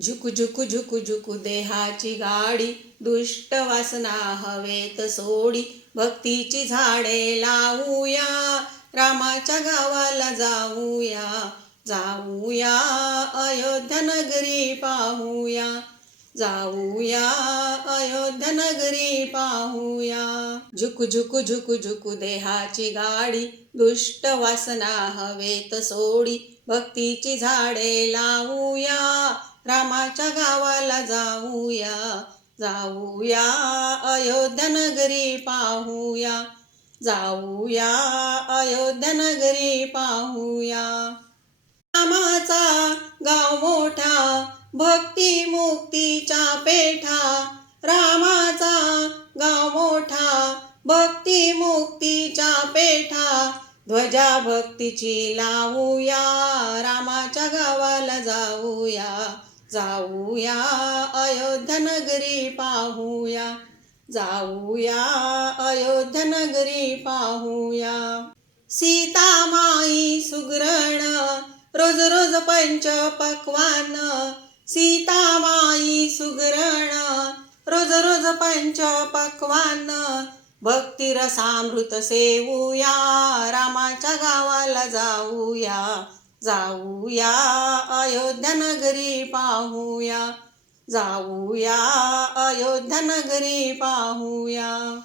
झुक झुक झुक झुकू देहाची गाडी दुष्ट वासना हवेत सोडी. भक्तीची झाडे लावूया रामाच्या गावाला जाऊया. जाऊया अयोध्या नगरी पाहूया. जाऊया अयोध्या नगरी पाहूया. झुक झुकू झुकू झुकू देहाची गाडी दुष्ट वासना हवेत सोडी. भक्तीची झाडे लावूया रामाच्या गावाला जाऊया जाऊया अयोध्या नगरी पाहूया जाऊया अयोध्या नगरी पाहूया. रामाचा गाव मोठा भक्ती मुक्तीचा पेठा. रामाचा गाव मोठा भक्ती मुक्तीचा पेठा. ध्वजा भक्तीची लावूया रामाच्या गावाला जाऊया जाऊया अयोध्यनगरी पाहूया. जाऊया अयोध्यनगरी पाहूया. पाहूया सीतामाई सुगरण रोज रोज पंच पक्वान. सीतामाई सुगरण रोज रोज पंच पक्वान. भक्तिरसामृत सेवूया रामाच्या गावाला जाऊया. जाऊया अयोध्या नगरी पाहूया. जाऊया अयोध्या नगरी पाहूया.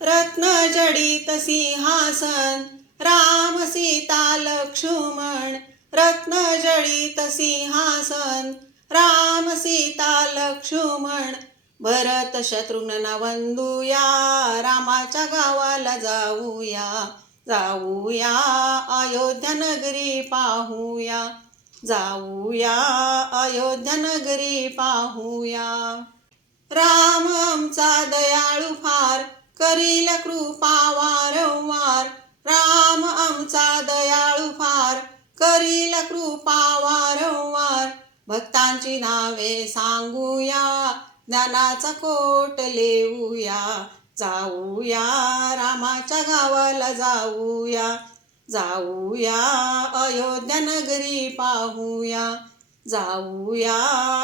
रत्नजडित सिंहासन राम सीता लक्ष्मण. रत्नजडित सिंहासन राम सीता लक्ष्मण. भरत शत्रुघ्न वंदूया रामाच्या गावाला जाऊया. जाऊया अयोध्या नगरी पाहूया. जाऊया अयोध्या नगरी पाहूया. राम आमचा दयाळू फार करील कृपा वारंवार. राम आमचा दयाळू फार करील कृपा वारंवार. भक्तांची नावे सांगूया ज्ञानाचा कोट लेऊया जाऊया रामाच्या गावाला जाऊया जाऊया अयोध्या नगरी पाहूया जाऊया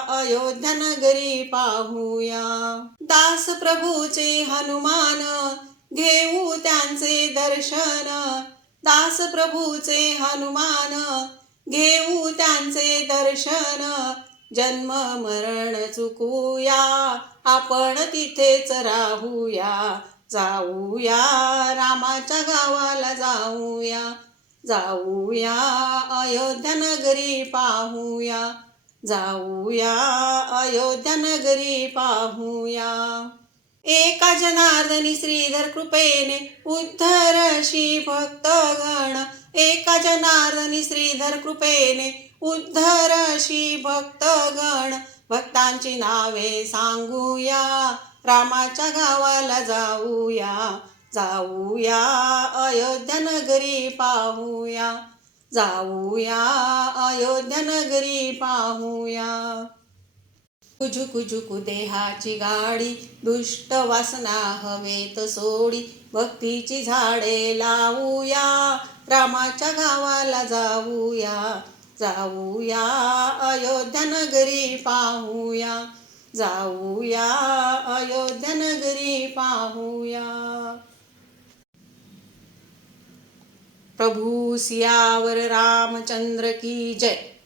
अयोध्या नगरी पाहूया. दास प्रभूचे हनुमान घेऊ त्यांचे दर्शन. दास प्रभूचे हनुमान घेऊ त्यांचे दर्शन. जन्म मरण चुकूया. आपण तिथेच राहूया. जाऊया रामाच्या गावाला जाऊया. जाऊया अयोध्या नगरी पाहूया. जाऊया अयोध्या नगरी पाहूया. एका जनार्दनी श्रीधर कृपेने उद्धरशी भक्तगण. एका जनार्दनी श्रीधर कृपेने उद्धरशी भक्तगण भक्तांची नावे सांगूया. रामाच्या गावाला जाऊया जाऊया. अयोध्या नगरी पाहूया जाऊया. अयोध्या नगरी पाहूया. कुजुकु झुकू देहाची गाडी दुष्ट वासना हवेत सोडी भक्तीची झाडे लावूया. रामाच्या गावाला जाऊया. जाऊया अयोध्यानगरी पाहूया. जाऊया अयोध्यानगरी पाहूया. प्रभू सियावर रामचंद्र की जय.